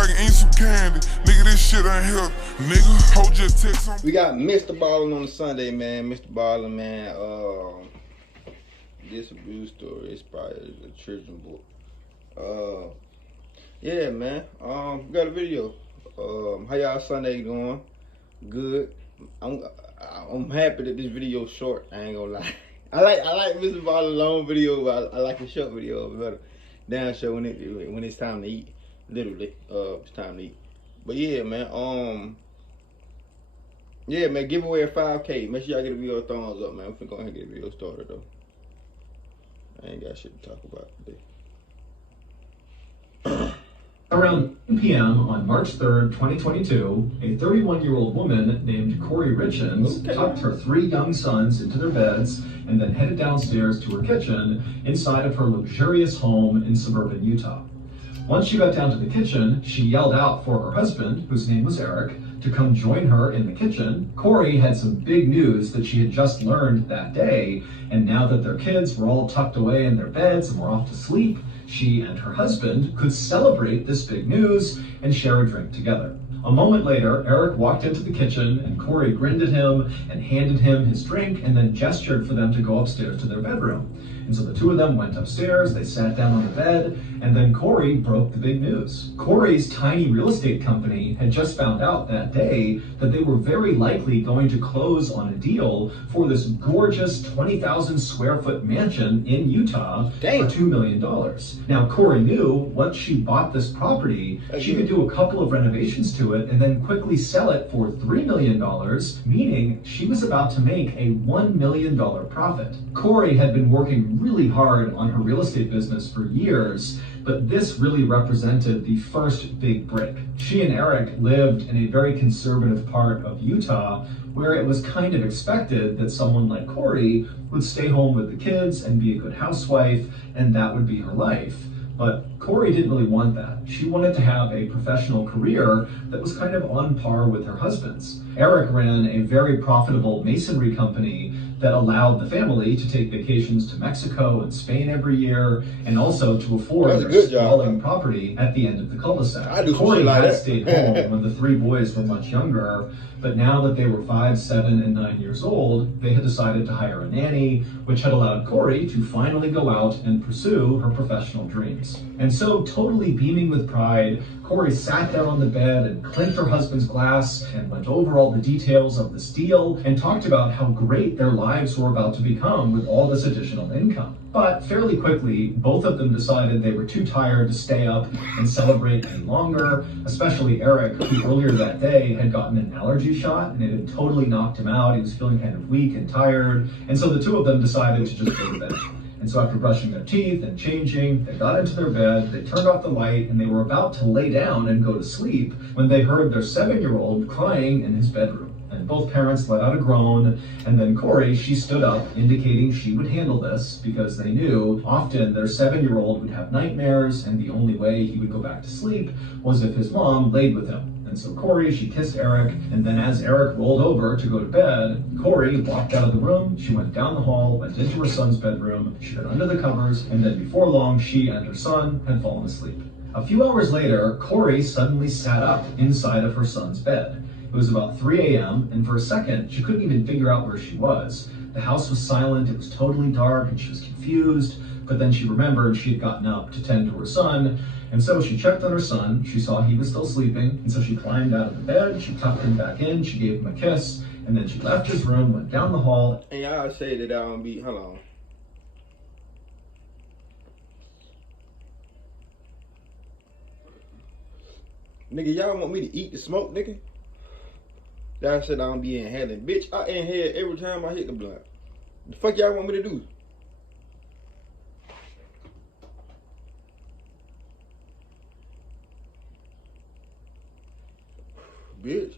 I can eat some candy. Nigga, this shit ain't healthy. Nigga, hold your text on. We got Mr. Ballin on the Sunday, man. Mr. Ballin, man. This abuse story is probably a children's book. Yeah, man. We got a video. How y'all Sunday going? Good. I'm happy that this video's short. I ain't gonna lie. I like Mr. Ballen's long video, but I like a short video better. Damn sure when it's time to eat. Literally, it's time to eat. But yeah, man. Yeah, man. Giveaway at 5K. Make sure y'all get a video thumbs up, man. I'm finna go ahead and get a video started though. I ain't got shit to talk about today. Around 10 p.m. on March 3rd, 2022, a 31-year-old woman named Corey Richens tucked her 3 young sons into their beds and then headed downstairs to her kitchen inside of her luxurious home in suburban Utah. Once she got down to the kitchen, she yelled out for her husband, whose name was Eric, to come join her in the kitchen. Corey had some big news that she had just learned that day, and now that their kids were all tucked away in their beds and were off to sleep, she and her husband could celebrate this big news and share a drink together. A moment later, Eric walked into the kitchen and Corey grinned at him and handed him his drink and then gestured for them to go upstairs to their bedroom. And so the two of them went upstairs, they sat down on the bed, and then Corey broke the big news. Corey's tiny real estate company had just found out that day that they were very likely going to close on a deal for this gorgeous 20,000 square foot mansion in Utah for $2 million. Now, Corey knew once she bought this property, she could do a couple of renovations to it and then quickly sell it for $3 million, meaning she was about to make a $1 million profit. Corey had been working really hard on her real estate business for years, but this really represented the first big break. She and Eric lived in a very conservative part of Utah where it was kind of expected that someone like Corey would stay home with the kids and be a good housewife, and that would be her life. But Corey didn't really want that. She wanted to have a professional career that was kind of on par with her husband's. Eric ran a very profitable masonry company that allowed the family to take vacations to Mexico and Spain every year, and also to afford their sprawling property at the end of the cul-de-sac. Corey had stayed home when the 3 boys were much younger, but now that they were 5, 7, and 9 years old, they had decided to hire a nanny, which had allowed Corey to finally go out and pursue her professional dreams. And so, totally beaming with pride, Corey sat down on the bed and clinked her husband's glass and went over all the details of this deal and talked about how great their lives were about to become with all this additional income. But fairly quickly, both of them decided they were too tired to stay up and celebrate any longer, especially Eric, who earlier that day had gotten an allergy shot and it had totally knocked him out. He was feeling kind of weak and tired, and so the two of them decided to just go to bed. And so after brushing their teeth and changing, they got into their bed, they turned off the light, and they were about to lay down and go to sleep when they heard their 7-year-old crying in his bedroom. And both parents let out a groan, and then Corey, she stood up, indicating she would handle this because they knew often their 7-year-old would have nightmares, and the only way he would go back to sleep was if his mom laid with him. And so Corey, she kissed Eric, and then as Eric rolled over to go to bed, Corey walked out of the room, she went down the hall, went into her son's bedroom, she got under the covers, and then before long, she and her son had fallen asleep. A few hours later, Corey suddenly sat up inside of her son's bed. It was about 3 a.m., and for a second, she couldn't even figure out where she was. The house was silent, it was totally dark, and she was confused, but then she remembered she had gotten up to tend to her son, and so she checked on her son, she saw he was still sleeping, and so she climbed out of the bed, she tucked him back in, she gave him a kiss, and then she left his room, went down the hall. And y'all say that I don't be, hold on. Nigga, y'all want me to eat the smoke, nigga? Y'all said I don't be inhaling. Bitch, I inhale every time I hit the blunt. The fuck y'all want me to do? Bitch,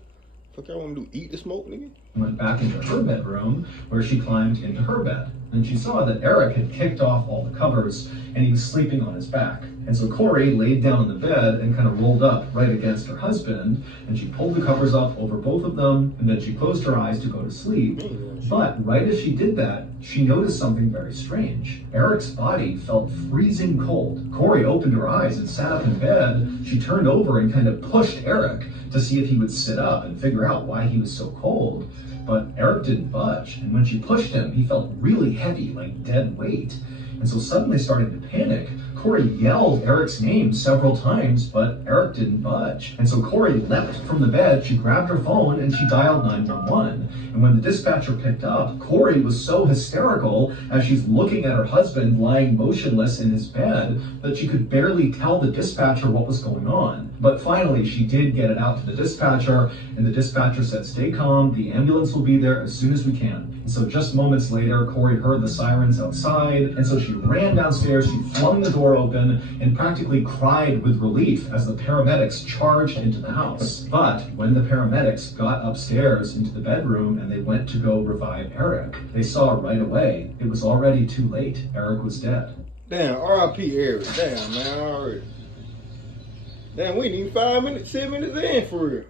fuck y'all want me to do? Eat the smoke, nigga? Went back into her bedroom where she climbed into her bed. and she saw that Eric had kicked off all the covers and he was sleeping on his back. And so Corey laid down on the bed and kind of rolled up right against her husband, and she pulled the covers up over both of them, and then she closed her eyes to go to sleep. But right as she did that, she noticed something very strange. Eric's body felt freezing cold. Corey opened her eyes and sat up in bed. She turned over and kind of pushed Eric to see if he would sit up and figure out why he was so cold. But Eric didn't budge, and when she pushed him, he felt really heavy, like dead weight. And so suddenly starting to panic, Corey yelled Eric's name several times, but Eric didn't budge. And so Corey leapt from the bed, she grabbed her phone, and she dialed 911. And when the dispatcher picked up, Corey was so hysterical as she's looking at her husband lying motionless in his bed that she could barely tell the dispatcher what was going on. But finally, she did get it out to the dispatcher, and the dispatcher said, "Stay calm, the ambulance will be there as soon as we can." And so just moments later, Corey heard the sirens outside, and so she ran downstairs, she flung the door open, and practically cried with relief as the paramedics charged into the house. But when the paramedics got upstairs into the bedroom and they went to go revive Eric, they saw right away it was already too late. Eric was dead. Damn, R.I.P. Eric. Damn, man, already. Damn, we need 5 minutes, 10 minutes in for real.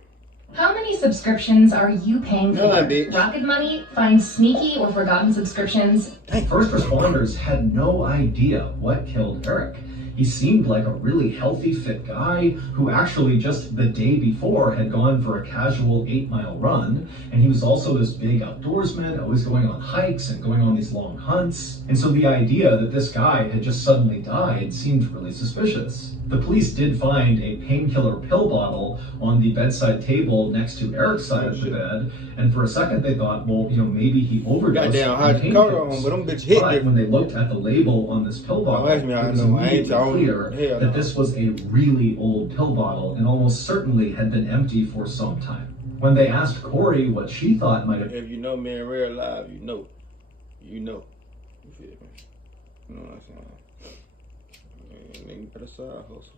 How many subscriptions are you paying for? None, bitch. Rocket Money finds sneaky or forgotten subscriptions. First responders had no idea what killed Eric. He seemed like a really healthy, fit guy who actually just the day before had gone for a casual 8-mile run. And he was also this big outdoorsman, always going on hikes and going on these long hunts. And so the idea that this guy had just suddenly died seemed really suspicious. The police did find a painkiller pill bottle on the bedside table next to Eric's side of the bed, and for a second they thought, well, maybe he overdosed on painkillers. But them bitch hit But when they looked at the label on this pill bottle, it was immediately clear that this was a really old pill bottle and almost certainly had been empty for some time. When they asked Corey what she thought might have... If you know me in real life, you know. You know. You feel me? You know what I'm saying? Nigga better side hustle.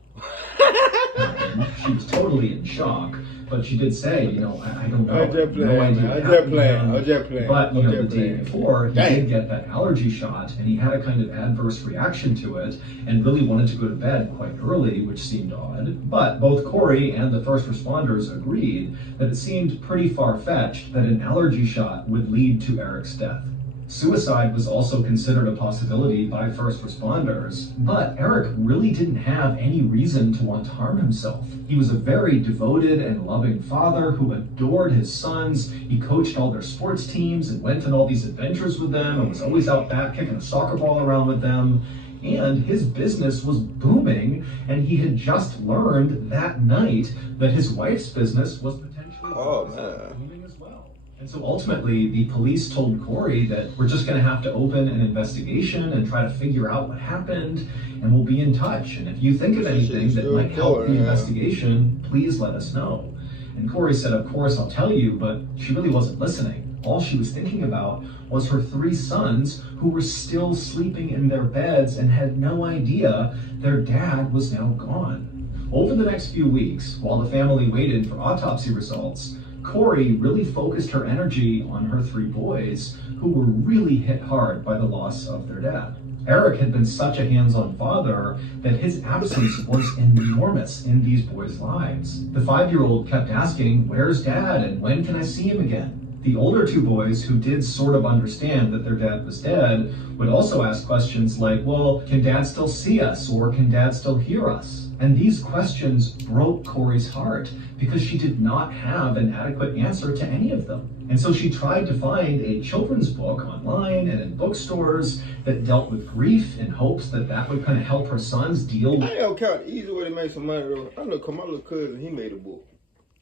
She was totally in shock, but she did say, I don't know. I just playing, no idea man. what I just happened playing. to him. I just playing. But, I just the day playing. before, he Dang. did get that allergy shot, and he had a kind of adverse reaction to it, and really wanted to go to bed quite early, which seemed odd. But both Corey and the first responders agreed that it seemed pretty far-fetched that an allergy shot would lead to Eric's death. Suicide was also considered a possibility by first responders, but Eric really didn't have any reason to want to harm himself. He was a very devoted and loving father who adored his sons. He coached all their sports teams and went on all these adventures with them and was always out back kicking a soccer ball around with them. And his business was booming, and he had just learned that night that his wife's business was potentially booming as well. And so ultimately, the police told Corey that we're just going to have to open an investigation and try to figure out what happened, and we'll be in touch. And if you think of anything that might help the investigation, please let us know. And Corey said, of course, I'll tell you, but she really wasn't listening. All she was thinking about was her 3 sons who were still sleeping in their beds and had no idea their dad was now gone. Over the next few weeks, while the family waited for autopsy results, Corey really focused her energy on her 3 boys who were really hit hard by the loss of their dad. Eric had been such a hands-on father that his absence was enormous in these boys' lives. The 5-year-old kept asking, "Where's Dad and when can I see him again?" The older 2 boys, who did sort of understand that their dad was dead, would also ask questions like, well, can Dad still see us, or can Dad still hear us? And these questions broke Corey's heart because she did not have an adequate answer to any of them. And so she tried to find a children's book online and in bookstores that dealt with grief in hopes that that would kind of help her sons deal with... I ain't gonna count the easy way to make some money though. I know, cause my little cousin, he made a book.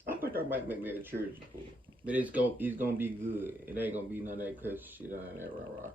I think I might make me a church book. But it's gonna be good. It ain't gonna be none of that cuss shit on that rah.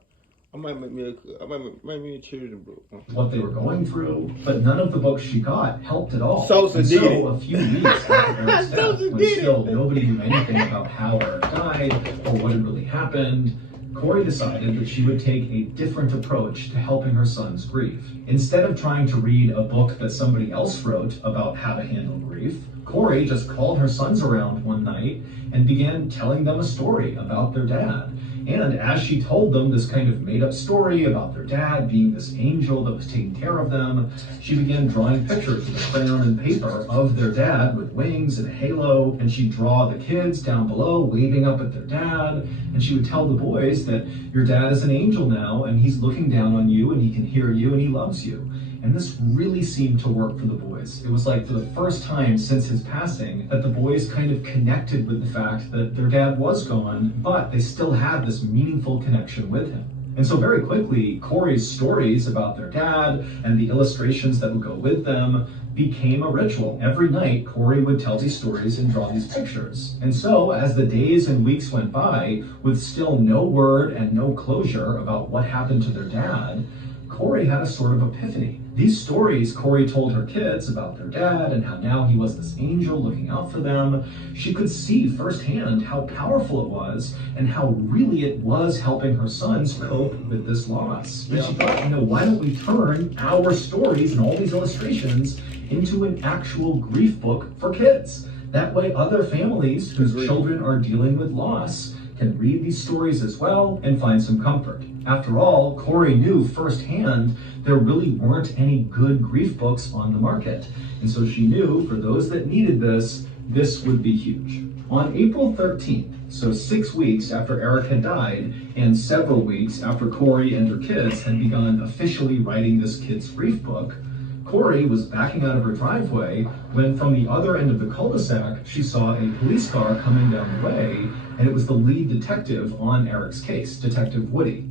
I might make me a children's book. What they were going through, but none of the books she got helped at all. Sosa And did so it. a few weeks after Eric's death, when still nobody knew anything about how Eric died or what had really happened, Corey decided that she would take a different approach to helping her son's grief. Instead of trying to read a book that somebody else wrote about how to handle grief, Corey just called her sons around one night and began telling them a story about their dad. And as she told them this kind of made-up story about their dad being this angel that was taking care of them, she began drawing pictures with a crayon and paper of their dad with wings and a halo, and she'd draw the kids down below waving up at their dad, and she would tell the boys that your dad is an angel now, and he's looking down on you, and he can hear you, and he loves you. And this really seemed to work for the boys. It was like for the first time since his passing that the boys kind of connected with the fact that their dad was gone, but they still had this meaningful connection with him. And so very quickly, Corey's stories about their dad and the illustrations that would go with them became a ritual. Every night, Corey would tell these stories and draw these pictures. And so as the days and weeks went by, with still no word and no closure about what happened to their dad, Corey had a sort of epiphany. These stories Corey told her kids about their dad and how now he was this angel looking out for them, she could see firsthand how powerful it was and how really it was helping her sons cope with this loss. And she thought, why don't we turn our stories and all these illustrations into an actual grief book for kids? That way other families whose children are dealing with loss can read these stories as well and find some comfort. After all, Corey knew firsthand there really weren't any good grief books on the market. And so she knew for those that needed this, this would be huge. On April 13th, so 6 weeks after Eric had died, and several weeks after Corey and her kids had begun officially writing this kid's grief book, Corey was backing out of her driveway when from the other end of the cul-de-sac, she saw a police car coming down the way, and it was the lead detective on Eric's case, Detective Woody.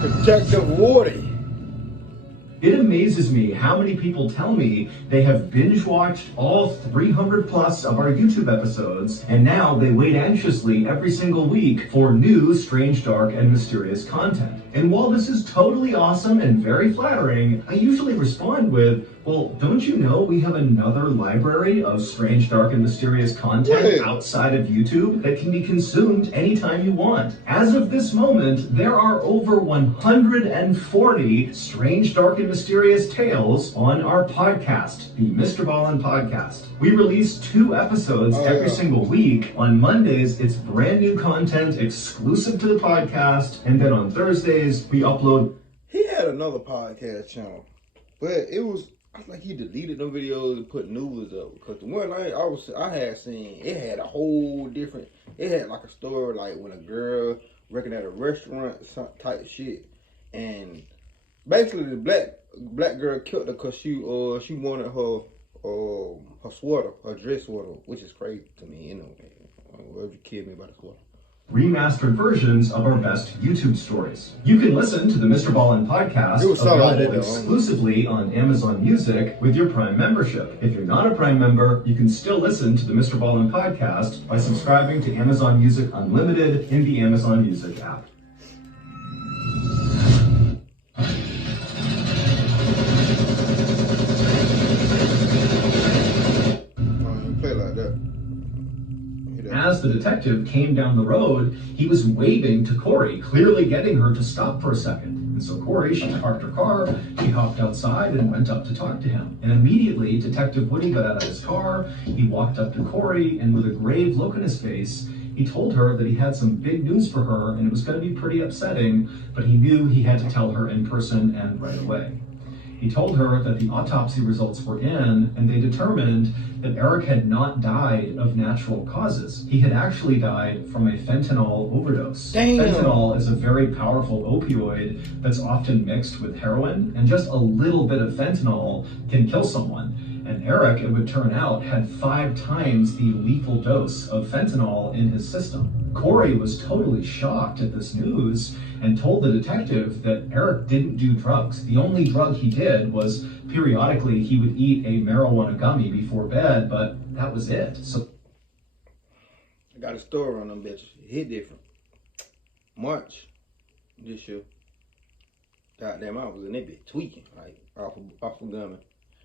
Detective Woody. It amazes me how many people tell me they have binge watched all 300 plus of our YouTube episodes, and now they wait anxiously every single week for new, strange, dark, and mysterious content. And while this is totally awesome and very flattering, I usually respond with, well, don't you know we have another library of strange, dark, and mysterious content outside of YouTube that can be consumed anytime you want? As of this moment, there are over 140 strange, dark, and mysterious tales on our podcast, the Mr. Ballin Podcast. We release 2 episodes every single week. On Mondays, it's brand new content exclusive to the podcast, and then on Thursdays, we upload. He had another podcast channel, but it was, I think he deleted them videos and put new ones up, because the one I had seen, it had a whole different, it had like a story like when a girl working at a restaurant type shit, and basically the black girl killed her because she wanted her sweater, her dress sweater, which is crazy to me, whoever killed me about the sweater. Remastered versions of our best YouTube stories. You can listen to the Mr. Ballin Podcast available exclusively on Amazon Music with your Prime membership. If you're not a Prime member, you can still listen to the Mr. Ballin Podcast by subscribing to Amazon Music Unlimited in the Amazon Music app. As the detective came down the road, he was waving to Corey, clearly getting her to stop for a second. And so Corey, she parked her car, she hopped outside and went up to talk to him. And immediately, Detective Woody got out of his car, he walked up to Corey, and with a grave look on his face, he told her that he had some big news for her, and it was going to be pretty upsetting, but he knew he had to tell her in person and right away. He told her that the autopsy results were in, and they determined that Eric had not died of natural causes. He had actually died from a fentanyl overdose. Damn. Fentanyl is a very powerful opioid that's often mixed with heroin, and just a little bit of fentanyl can kill someone. And Eric, it would turn out, had 5 times the lethal dose of fentanyl in his system. Corey was totally shocked at this news and told the detective that Eric didn't do drugs. The only drug he did was periodically he would eat a marijuana gummy before bed, but that was it. So I got a story on them bitches. It hit different. March this year. Goddamn, I was in that bitch tweaking, like off of gummy.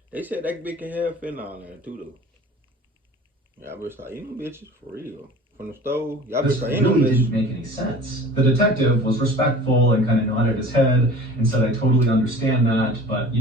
They said that bitch can have fentanyl in there too, though. Y'all better start eating them bitches for real. From the stove, y'all better start eating them bitches. This really didn't make any sense. The detective was respectful and kind of nodded his head and said, I totally understand that, but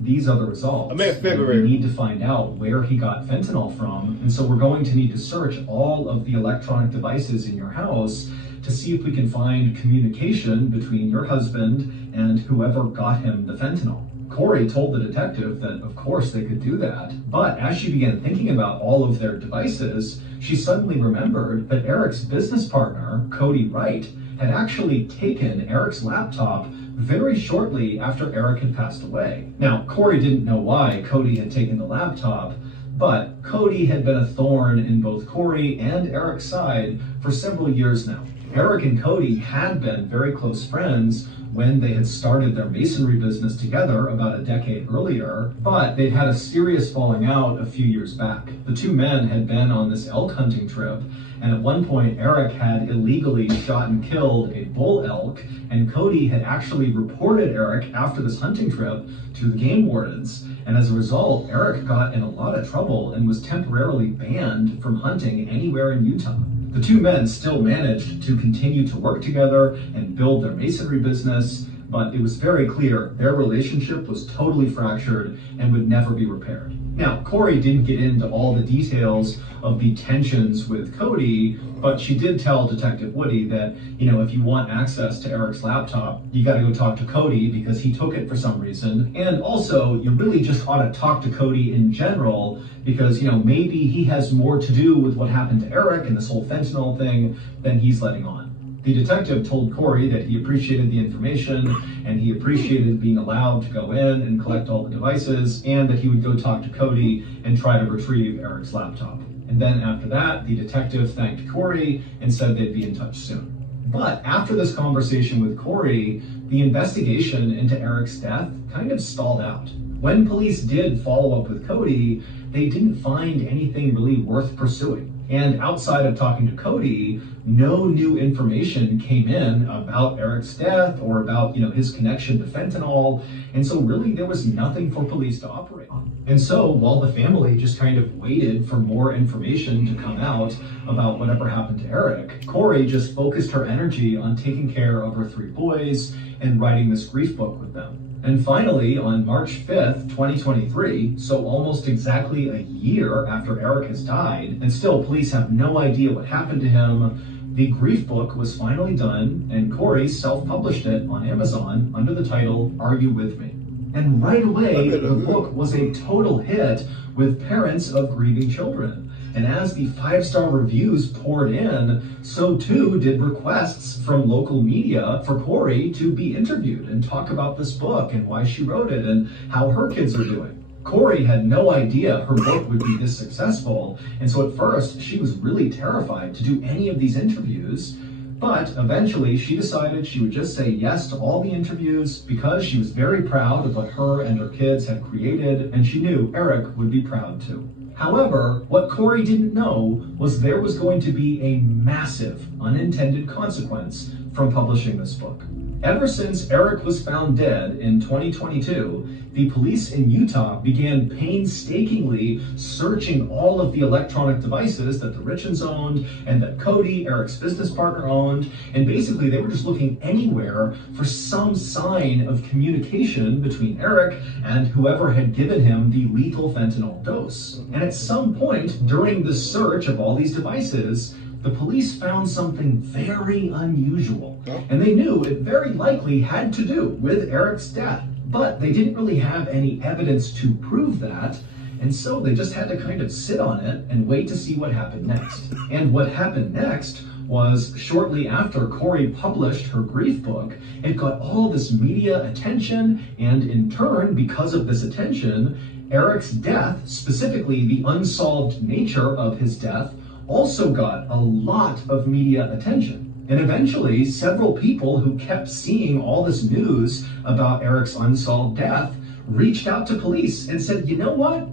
these are the results. I mean, February. We need to find out where he got fentanyl from, and so we're going to need to search all of the electronic devices in your house to see if we can find communication between your husband and whoever got him the fentanyl. Corey told the detective that of course they could do that, but as she began thinking about all of their devices, she suddenly remembered that Eric's business partner, Cody Wright, had actually taken Eric's laptop very shortly after Eric had passed away. Now, Corey didn't know why Cody had taken the laptop, but Cody had been a thorn in both Corey and Eric's side for several years now. Eric and Cody had been very close friends when they had started their masonry business together about a decade earlier, but they'd had a serious falling out a few years back. The two men had been on this elk hunting trip, and at one point Eric had illegally shot and killed a bull elk, and Cody had actually reported Eric after this hunting trip to the game wardens. And as a result, Eric got in a lot of trouble and was temporarily banned from hunting anywhere in Utah. The two men still managed to continue to work together and build their masonry business, but it was very clear their relationship was totally fractured and would never be repaired. Now, Corey didn't get into all the details of the tensions with Cody, but she did tell Detective Woody that, if you want access to Eric's laptop, you gotta go talk to Cody because he took it for some reason. And also, you really just ought to talk to Cody in general because, maybe he has more to do with what happened to Eric and this whole fentanyl thing than he's letting on. The detective told Corey that he appreciated the information and he appreciated being allowed to go in and collect all the devices, and that he would go talk to Cody and try to retrieve Eric's laptop. And then after that, the detective thanked Corey and said they'd be in touch soon. But after this conversation with Corey, the investigation into Eric's death kind of stalled out. When police did follow up with Cody, they didn't find anything really worth pursuing. And outside of talking to Cody, no new information came in about Eric's death or about, his connection to fentanyl. And so really there was nothing for police to operate on. And so while the family just kind of waited for more information to come out about whatever happened to Eric, Corey just focused her energy on taking care of her three boys and writing this grief book with them. And finally, on March 5th, 2023, so almost exactly a year after Eric has died, and still police have no idea what happened to him, the grief book was finally done, and Corey self-published it on Amazon under the title, Are You With Me? And right away, the book was a total hit with parents of grieving children. And as the 5-star reviews poured in, so too did requests from local media for Corey to be interviewed and talk about this book and why she wrote it and how her kids are doing. Corey had no idea her book would be this successful, and so at first she was really terrified to do any of these interviews. But eventually she decided she would just say yes to all the interviews because she was very proud of what her and her kids had created, and she knew Eric would be proud too. However, what Corey didn't know was there was going to be a massive unintended consequence from publishing this book. Ever since Eric was found dead in 2022, the police in Utah began painstakingly searching all of the electronic devices that the Richens owned and that Cody, Eric's business partner, owned. And basically they were just looking anywhere for some sign of communication between Eric and whoever had given him the lethal fentanyl dose. And at some point during the search of all these devices, the police found something very unusual, and they knew it very likely had to do with Eric's death, but they didn't really have any evidence to prove that, and so they just had to kind of sit on it and wait to see what happened next. And what happened next was shortly after Corey published her grief book, it got all this media attention, and in turn, because of this attention, Eric's death, specifically the unsolved nature of his death, also got a lot of media attention. And eventually, several people who kept seeing all this news about Eric's unsolved death reached out to police and said, you know what?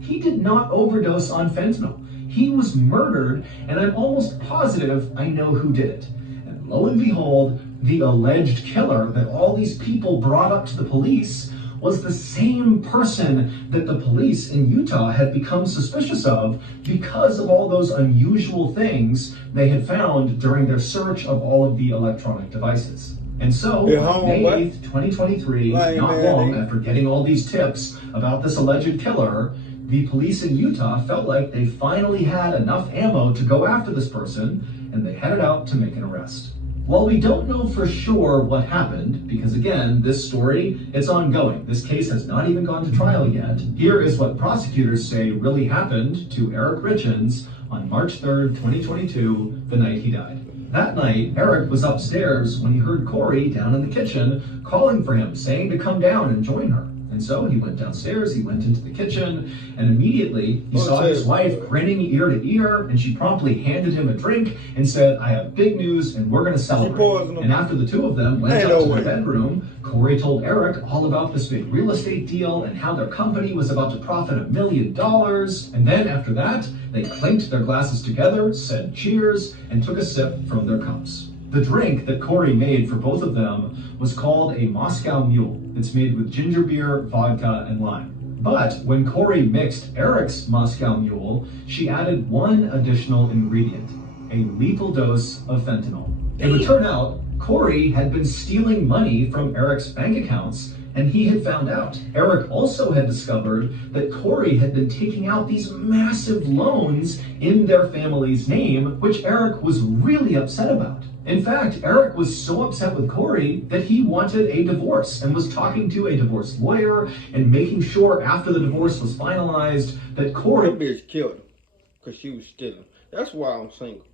He did not overdose on fentanyl. He was murdered, and I'm almost positive I know who did it. And lo and behold, the alleged killer that all these people brought up to the police was the same person that the police in Utah had become suspicious of because of all those unusual things they had found during their search of all of the electronic devices. And so, You're on home, May what? 8th, 2023, Lying not man, long nigga. after getting all these tips about this alleged killer, the police in Utah felt like they finally had enough ammo to go after this person, and they headed out to make an arrest. While we don't know for sure what happened, because again, this story, it's ongoing. This case has not even gone to trial yet. Here is what prosecutors say really happened to Eric Richens on March 3rd, 2022, the night he died. That night, Eric was upstairs when he heard Corey down in the kitchen calling for him, saying to come down and join her. And so he went downstairs, he went into the kitchen, and immediately he saw his wife grinning ear to ear, and she promptly handed him a drink and said, "I have big news and we're going to celebrate." And after the two of them went up to their bedroom, Corey told Eric all about this big real estate deal and how their company was about to profit $1 million. And then after that, they clinked their glasses together, said cheers, and took a sip from their cups. The drink that Corey made for both of them was called a Moscow Mule. It's made with ginger beer, vodka, and lime. But when Corey mixed Eric's Moscow Mule, she added one additional ingredient, a lethal dose of fentanyl. It would turn out Corey had been stealing money from Eric's bank accounts, and he had found out. Eric also had discovered that Corey had been taking out these massive loans in their family's name, which Eric was really upset about. In fact, Eric was so upset with Corey that he wanted a divorce and was talking to a divorce lawyer and making sure after the divorce was finalized that Corey... That bitch killed him because she was stealing. That's why I'm single.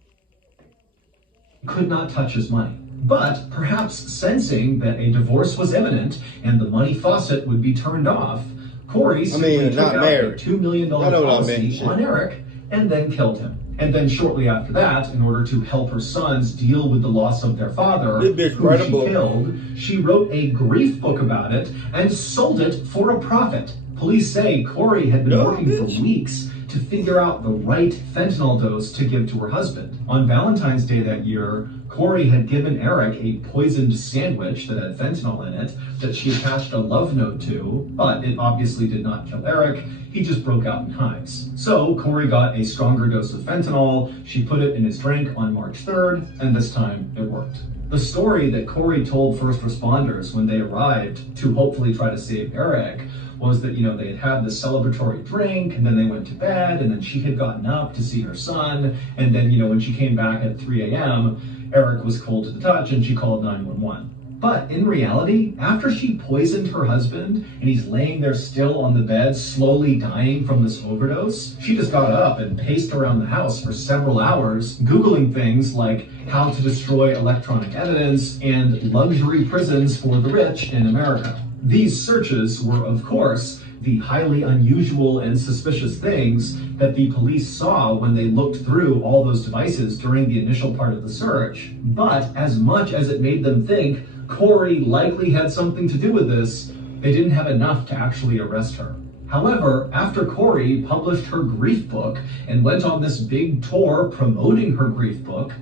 Could not touch his money. But perhaps sensing that a divorce was imminent and the money faucet would be turned off, Corey simply took out a $2 million policy on Eric and then killed him. And then shortly after that, in order to help her sons deal with the loss of their father, who she killed, she wrote a grief book about it and sold it for a profit. Police say Corey had been working for weeks to figure out the right fentanyl dose to give to her husband. On Valentine's Day that year, Corey had given Eric a poisoned sandwich that had fentanyl in it that she attached a love note to, but it obviously did not kill Eric. He just broke out in hives. So Corey got a stronger dose of fentanyl. She put it in his drink on March 3rd, and this time it worked. The story that Corey told first responders when they arrived to hopefully try to save Eric was that, they had had this celebratory drink, and then they went to bed, and then she had gotten up to see her son, and then, when she came back at 3 a.m., Eric was cold to the touch, and she called 911. But in reality, after she poisoned her husband, and he's laying there still on the bed, slowly dying from this overdose, she just got up and paced around the house for several hours, Googling things like how to destroy electronic evidence and luxury prisons for the rich in America. These searches were, of course, the highly unusual and suspicious things that the police saw when they looked through all those devices during the initial part of the search. But as much as it made them think Corey likely had something to do with this, they didn't have enough to actually arrest her. However, after Corey published her grief book and went on this big tour promoting her grief book,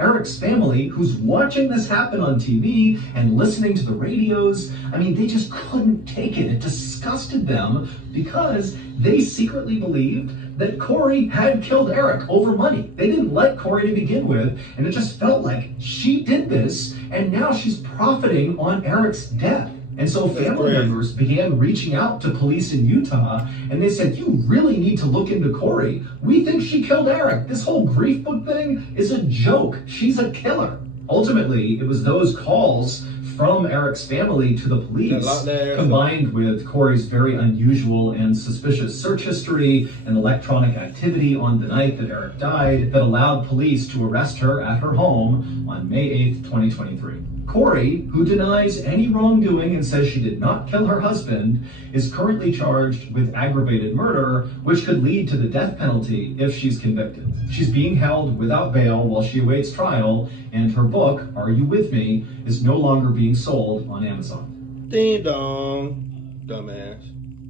Eric's family, who's watching this happen on TV and listening to the radios, they just couldn't take it. It disgusted them because they secretly believed that Corey had killed Eric over money. They didn't like Corey to begin with, and it just felt like she did this, and now she's profiting on Eric's death. And so family members began reaching out to police in Utah, and they said, "You really need to look into Corey. We think she killed Eric. This whole grief book thing is a joke. She's a killer." Ultimately, it was those calls from Eric's family to the police, combined with Corey's very unusual and suspicious search history and electronic activity on the night that Eric died, that allowed police to arrest her at her home on May 8th, 2023. Corey, who denies any wrongdoing and says she did not kill her husband, is currently charged with aggravated murder, which could lead to the death penalty if she's convicted. She's being held without bail while she awaits trial, and her book, Are You With Me, is no longer being sold on Amazon. Ding dong, dumbass.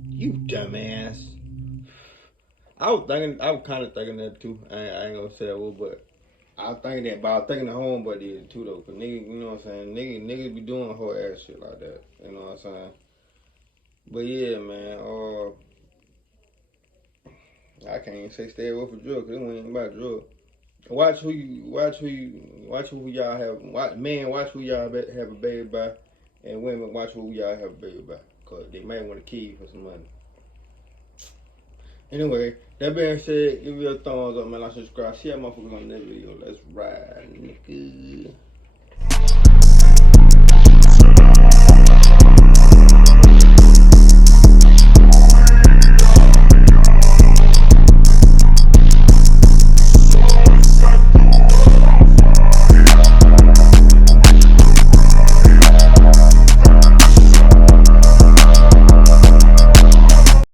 You dumbass. I was kind of thinking that too. I ain't gonna say that word, but I was thinking that, but I was thinking the homeboy did it too though. Cause niggas, you know what I'm saying? Niggas be doing whole ass shit like that. You know what I'm saying? But yeah, man. I can't even say stay away from drugs. Cause it wasn't about drugs. Watch who y'all have. Watch who y'all have a baby by, and women watch who y'all have a baby by, cause they might want to kill you for some money. Anyway, that being said, give me a thumbs up, man. Like, subscribe. See y'all motherfuckers on that video. Let's ride, nigga.